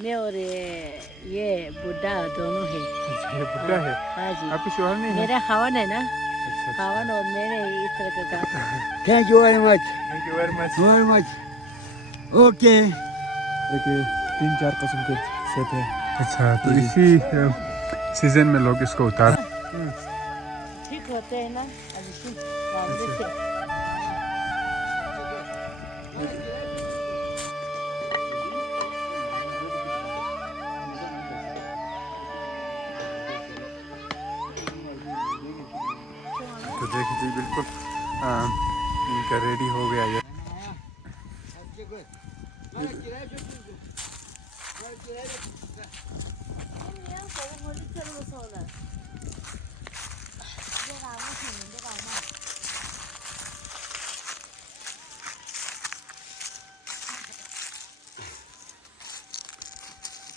मैं और ये बुढ़ा दोनों है। अच्छा ये बुढ़ा है। हाँ जी। आपके शौहर नहीं है? मेरा खावन है ना, अच्छा अच्छा। खावन और मैंने इस तरह का काम। Thank you very much. Thank you very much. Very much. Okay. देखिए 3-4 किस्म के सेब है। अच्छा तो इसी सीजन में लोग इसको उतार। ठीक होते हैं ना अभी ठीक मामले से। तो देखिए बिल्कुल इनका रेडी हो गया ये।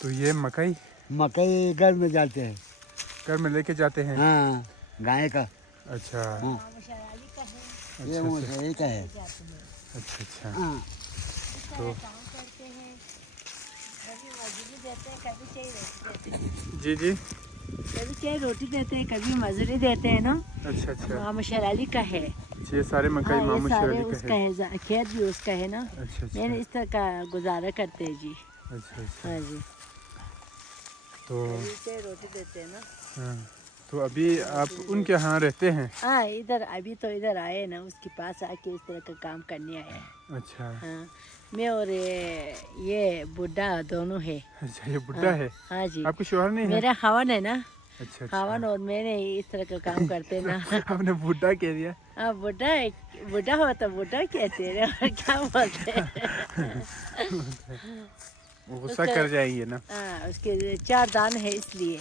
तो ये मकई मकई घर में जाते हैं। घर में लेके जाते हैं। हाँ, गाय का। अच्छा हाँ, ये अच्छा मुझे का है। अच्छा अच्छा। हाँ, तो काम करते हैं, कभी मजदूरी देते हैं, कभी चाहिए रोटी देते हैं। जी जी। कभी चाहे रोटी देते हैं, कभी मजदूरी देते हैं ना। अच्छा अच्छा। मामा शराली का है। ये सारे मकई हाँ, ये मामू सारे शिवाली उसका का है। है, खेत भी उसका है ना। अच्छा अच्छा। मैंने इस तरह का गुजारा करते हैं जी। अच्छा अच्छा। हाँ जी। तो कभी चाहे रोटी देते हैं ना। हाँ तो अभी आप उनके यहाँ रहते हैं? हाँ, इधर अभी तो इधर आए ना, उसके पास आके इस तरह का काम करने आए। अच्छा हाँ, मैं और ये बुढ़ा दोनों है। अच्छा ये बुढ़ा है। हाँ जी। आपके शौहर नहीं है? मेरा खावन है ना, अच्छा खावन अच्छा। और मैंने इस तरह का काम करते ना। आपने बुढ़ा कह दिया। हाँ, बुढ़ा हो तो बुढ़ा कहते हैं ना, और क्या बोलते हैं। वो गुस्सा कर जाएंगे ना। हाँ, उसके 4 दान है इसलिए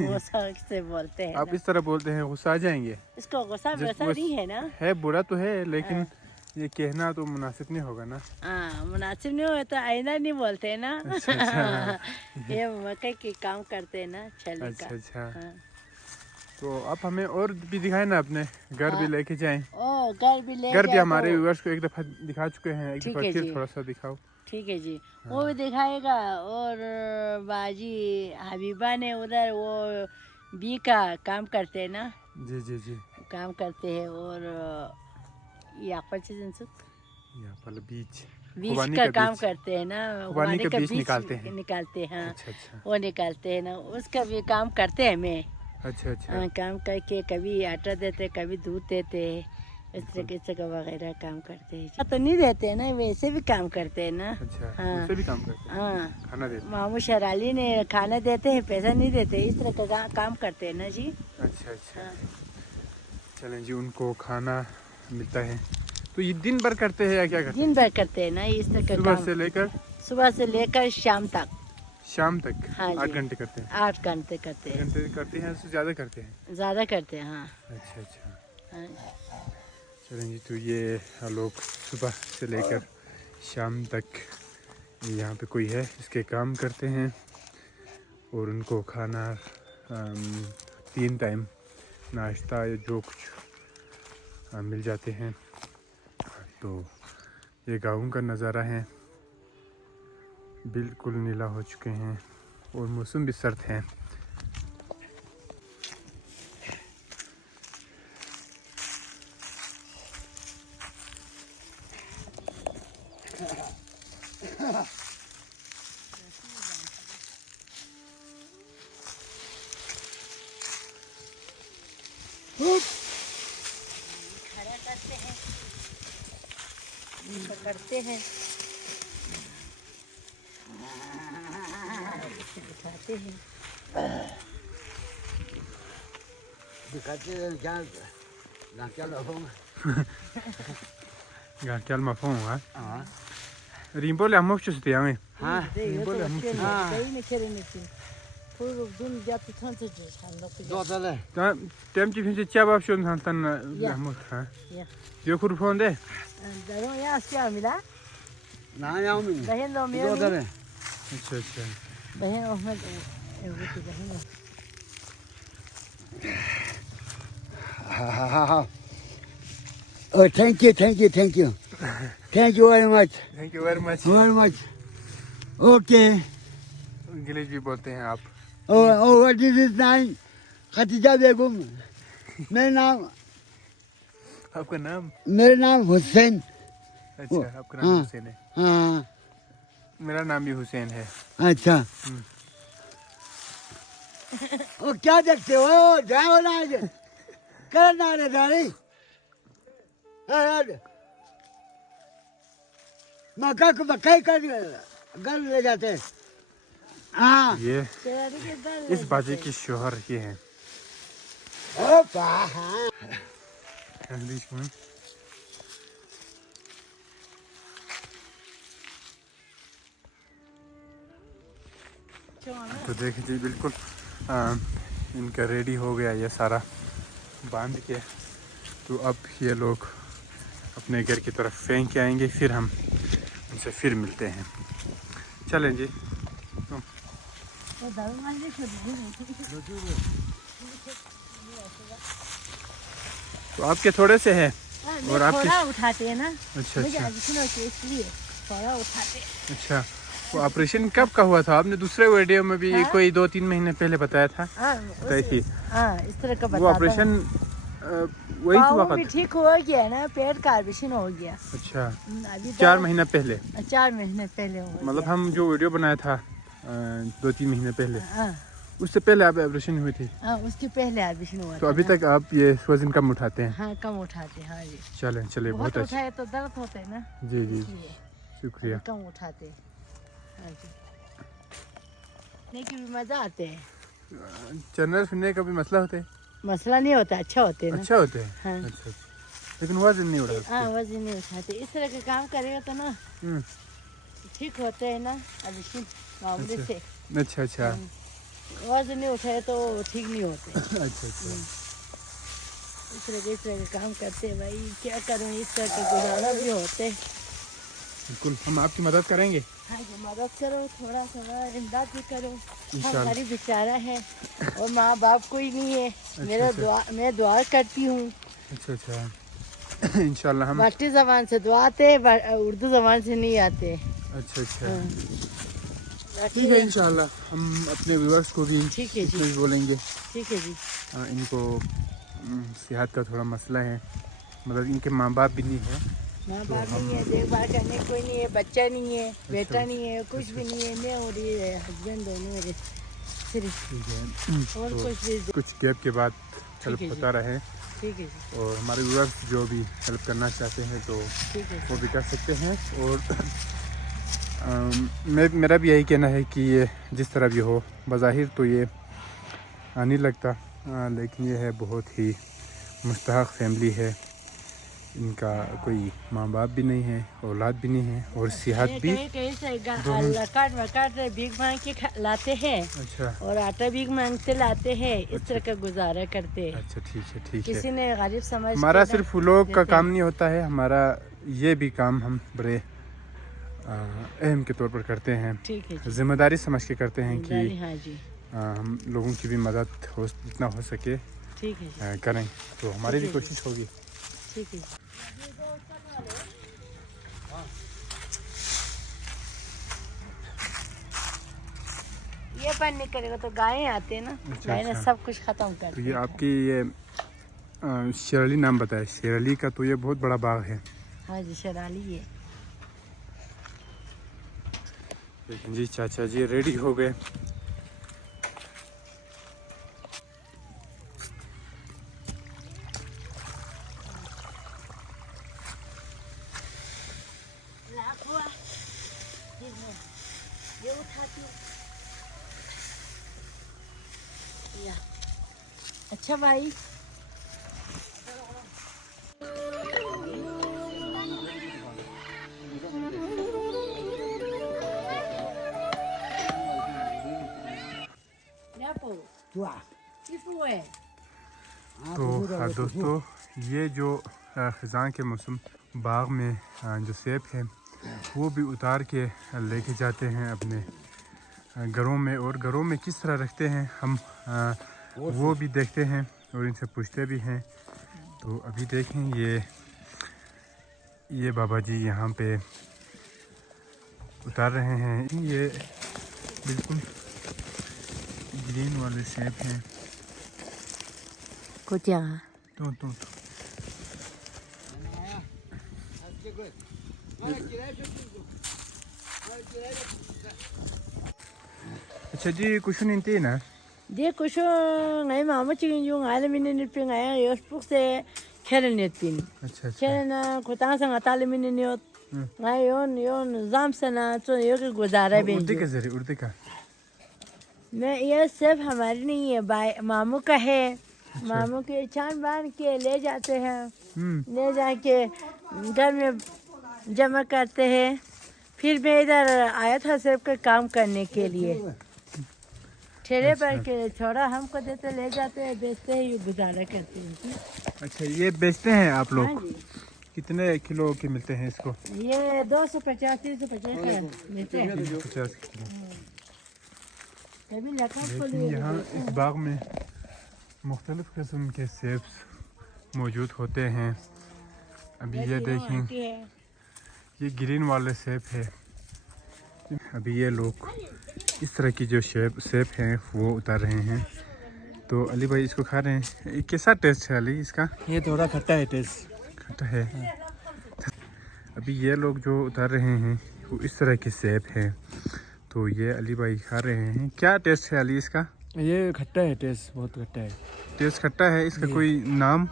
वो से बोलते हैं आप ना। इस तरह बोलते हैं गुस्सा आ जाएंगे। इसको गुस्सा वैसा वो नहीं है ना। है बुरा तो है लेकिन ये कहना तो मुनासिब नहीं होगा ना। हाँ, मुनासिब नहीं हो तो आईना नहीं बोलते हैं ना। अच्छा अच्छा। ये मकई के काम करते हैं ना, छले का। अच्छा अच्छा। हाँ। तो आप हमें और भी दिखाए ना, अपने घर भी लेके जाएं। ओ, घर भी ले घर भी जाए हमारे तो व्यूअर्स को एक दफा दिखा चुके हैं, एक ठीक दफा है फिर जी। थोड़ा सा दिखाओ। ठीक है जी, वो भी दिखाएगा। और बाजी हबीबा ने उधर वो बी का काम करते हैं ना, जी जी जी। काम करते हैं। और ये आपस यहाँ पर बीच बीज खुबानी का का काम बीज। करते हैं ना, खुबानी खुबानी का का बीज बीज निकालते हैं। निकालते हैं। हाँ, अच्छा अच्छा। वो निकालते हैं ना, उसका भी काम करते हैं। मैं अच्छा अच्छा। काम करके कभी आटा देते, कभी दूध देते, इस तरह का वगैरह काम करते हैं। तो नहीं देते हैं ना, वैसे भी काम करते हैं ना। अच्छा हाँ। उनसे भी काम करते हैं, हाँ, खाना देते हैं। मामू शराली ने खाना देते हैं, पैसा नहीं देते, इस तरह का काम करते हैं ना जी। अच्छा अच्छा। हाँ। चलें जी, उनको खाना मिलता है तो ये दिन भर करते हैं या क्या करते हैं? दिन भर करते हैं ना इस तरह का सुबह काम, से लेकर शाम तक। शाम तक। हाँ 8 जी। घंटे करते हैं? 8 घंटे करते 8 हैं, घंटे करते हैं, उससे ज़्यादा करते हैं? ज़्यादा करते हैं। हाँ। अच्छा अच्छा। हाँ। चलें जी, तो ये लोग सुबह से लेकर शाम तक यहाँ पे कोई है इसके काम करते हैं और उनको खाना 3 टाइम नाश्ता या जो कुछ मिल जाते हैं। तो ये गाँव का नज़ारा है, बिल्कुल नीला हो चुके हैं और मौसम भी सर्द है। खड़ा करते हैं, पकड़ते हैं, दिखाते हैं। दिखाते हैं क्या लगूंगा। Gakal mafon ha. हाँ, Rimbo le amo chus tiame. हाँ, बोले हम दो चले। Ta tem chi fin cha bab shon han tan le Ja. amo ha. Ja. Yo kur fonde. ना यहाँ में दो चले। अच्छा अच्छा। हाँ हाँ हाँ। Oh, thank you very much. Thank you very much. Very much. Okay. English भी बोलते हैं आप। What is his name? Khadija Begum. आपका नाम? मेरा नाम हुसैन। अच्छा, आपका नाम हुसैन है। हाँ। मेरा नाम भी हुसैन है। अच्छा। वो क्या देखते हो? जाओ ना आज करना रे दारी। मक्का को मक्का कर घर ले जाते हैं। हाँ। ये शेराली के घर इस बाजी की शोहर ये हैं। ओपा हाँ। इंग्लिश में तो देखिए जी, बिल्कुल इनका रेडी हो गया ये सारा बांध के। तो अब ये लोग अपने घर की तरफ फेंक के आएंगे, फिर हम उनसे फिर मिलते हैं। चलें जी। तो आपके थोड़े से हैं और आपके थोड़ा उठाते हैं ना। अच्छा मुझे अच्छा अजीब के इसलिए थोड़ा उठाते हैं। अच्छा। वो ऑपरेशन कब का हुआ था? आपने दूसरे वीडियो में भी कोई 2-3 महीने पहले बताया था। हाँ, इस तरह का वो बताता ऑपरेशन वही पाँव हुआ भी था? ठीक हो गया ना, पेट का ऑपरेशन हो गया। अच्छा, अभी 4 महीना पहले? 4 महीने पहले हो मतलब गया। हम जो वीडियो बनाया था 2-3 महीने पहले, हाँ, उससे पहले आप ऑपरेशन हुई थी। उसके पहले ऑपरेशन हुआ तो था अभी ना। तक आप ये वजन कम उठाते हैं? हाँ, कम उठाते हैं। हाँ जी, चलें चले, बहुत अच्छा। उठाए तो दर्द होता है ना। जी जी, इसलिए शुक्रिया। अभी कम उठाते हैं। हाँ जी, लेकिन भी मजा आते हैं। चैनल सुनने का भी मसला होता है? मसला नहीं होता, अच्छा होते हैं ना। अच्छा होते हैं। हाँ। अच्छा, लेकिन वजन नहीं उठाते? हाँ, वजन नहीं उठाते। इस तरह का काम करेगा तो ना ठीक होते हैं ना ऑपरेशन मामले से। अच्छा अच्छा। वजन नहीं उठाए तो ठीक नहीं होते। अच्छा अच्छा। इस तरह के काम करते हैं भाई, क्या करूँ, इस तरह के गुजारा भी होते। बिल्कुल, हम आपकी मदद करेंगे। हाँ जी, मदद करो, थोड़ा सा इमदाद भी करो। हम इंशाल्लाह। गरीब बेचारा है और माँ बाप कोई नहीं है। मैं दुआ करती हूँ। अच्छा अच्छा। इंशाल्लाह हम। बाटी जबान से दुआ आते, उर्दू जबान से नहीं आते। अच्छा अच्छा, हाँ। ठीक है। इंशाल्लाह हम अपने व्यूअर्स को भी ठीक है जी। इसमें भी बोलेंगे। ठीक है जी। इनको सेहत का थोड़ा मसला है, मतलब इनके माँ बाप भी नहीं है। माँ बाप नहीं है, देखभाल करने कोई नहीं है, बच्चा नहीं है, बेटा नहीं है, कुछ भी नहीं है। मैं और ये हस्बैंड दोनों मेरे सिर्फ। ठीक है, और तो कुछ भी। कुछ गैप के बाद हेल्प है जी। होता रहे। ठीक है जी। और हमारे व्यूअर्स जो भी हेल्प करना चाहते हैं तो ठीक है वो भी कर सकते हैं। और मेरा भी यही कहना है कि ये जिस तरह भी हो, बज़ाहिर तो ये नहीं लगता, लेकिन ये है बहुत ही मुस्तहक़ फैमिली है। इनका कोई माँ बाप भी नहीं है, औलाद भी नहीं है, और सेहत भी। कहीं से लकाट वकाट भीख मांग के लाते हैं। अच्छा। और आटा भीख मांगते लाते हैं, इस तरह का गुजारा करते हैं। अच्छा, ठीक है ठीक है। किसी ने गरीब समझ हमारा सिर्फ लोग का देते काम नहीं होता है, हमारा ये भी काम हम बड़े अहम के तौर पर करते हैं। ठीक है जी। जिम्मेदारी समझ के करते हैं कि हाँ जी, हम लोगों की भी मदद हो जितना हो सके ठीक है जी। करें, तो हमारी भी ठीक है कोशिश होगी। ठीक है। ये बंद नहीं करेगा तो गायें आते हैं ना। अच्छा, गायें अच्छा। सब कुछ खत्म कर तो ये देते हैं। आपकी ये शेराली नाम बताया, शेराली का तो ये बहुत बड़ा बाग है। हाँ जी, शेराली है। लेकिन जी चाचा जी रेडी हो गए। ये उठाती हूँ। या। अच्छा भाई, तो दोस्तों, ये जो ख़ज़ां के मौसम बाग में जो सेब है वो भी उतार के लेके जाते हैं अपने घरों में, और घरों में किस तरह रखते हैं हम वो भी देखते हैं और इनसे पूछते भी हैं। तो अभी देखें, ये बाबा जी यहाँ पे उतार रहे हैं। ये बिल्कुल ग्रीन वाले सेब हैं। कुछ यहाँ तो अच्छा जी कुछ नहीं थी ना। दे कुछ नहीं मामा चिकन जो आले मिने निपिंग आया योर पुख से खेलने निपिंग अच्छा अच्छा खेलना खुदा संग ताले मिने नियो नहीं योन जाम से ना तो यो के गुजारा भी उर्दू का जरिए उर्दू का। मैं ये सब हमारे नहीं है भाई मामू का है। मामू के चांद बांध के ले जाते हैं ले जाके घर में जमा करते हैं। फिर मैं इधर आया था सब का काम करने के लिए ठेले पर के छोड़ा हमको देते ले जाते हैं बेचते हैं ये गुजारा करते हैं। अच्छा ये बेचते हैं आप हाँ लोग जी कितने किलो के मिलते हैं इसको? ये 250 350 का मिलते हैं। 50 किलो। कभी लखनऊ को लेकिन यहाँ इस बाग में मुख्तलिफ किस्म के सेब मौजूद होते हैं। अभी ये देखें ये ग्रीन वाले सेब है। अभी ये लोग इस तरह की जो सेब हैं वो उतार रहे हैं। तो अली भाई इसको खा रहे हैं। ये कैसा टेस्ट है अली इसका? ये थोड़ा खट्टा है टेस्ट। खट्टा है। अभी ये लोग जो उतार रहे हैं वो इस तरह के सेब हैं। तो ये अली भाई खा रहे हैं। क्या टेस्ट है अली इसका? ये खट्टा है टेस्ट बहुत खट्टा है। टेस्ट खट्टा है। इसका कोई नाम?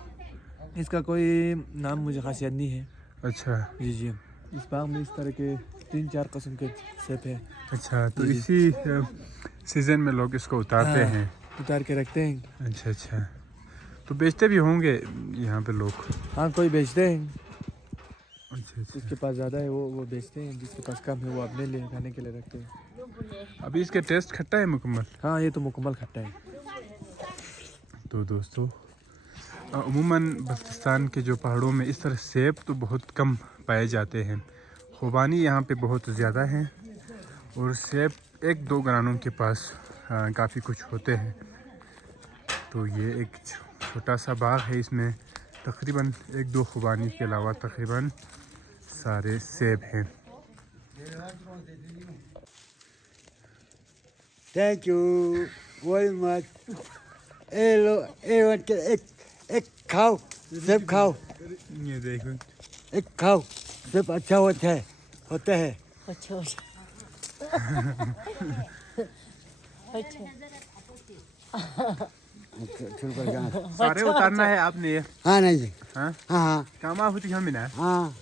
इसका कोई नाम मुझे खास याद नहीं है। अच्छा जी जी इस बाग में इस तरह के 3-4 किस्म के सेब है। अच्छा तो इसी सीज़न में लोग इसको उतारते हैं। उतार के रखते हैं। अच्छा अच्छा तो बेचते भी होंगे यहाँ पे लोग? हाँ कोई बेचते हैं। अच्छा अच्छा जिसके पास ज़्यादा है वो बेचते हैं। जिसके पास कम है वो अपने लिए खाने के लिए रखते हैं। अभी इसका टेस्ट खट्टा है मुकम्मल? हाँ ये तो मुकम्मल खट्टा है। तो दोस्तों अमूमन बल्तिस्तान के जो पहाड़ों में इस तरह सेब तो बहुत कम पाए जाते हैं। खुबानी यहाँ पे बहुत ज़्यादा है और सेब 1-2 घरानों के पास काफ़ी कुछ होते हैं। तो ये एक छोटा सा बाग है। इसमें तकरीबन 1-2 खुबानी के अलावा तकरीबन सारे सेब हैं। Thank you very much. एक खाओ सेब खाओ ये देखो एक खाओ सेब अच्छा होता है। अच्छा अच्छा सारे उतारना है आपने? हाँ नहीं जी हाँ हाँ हाँ कामा होती हम ना। हाँ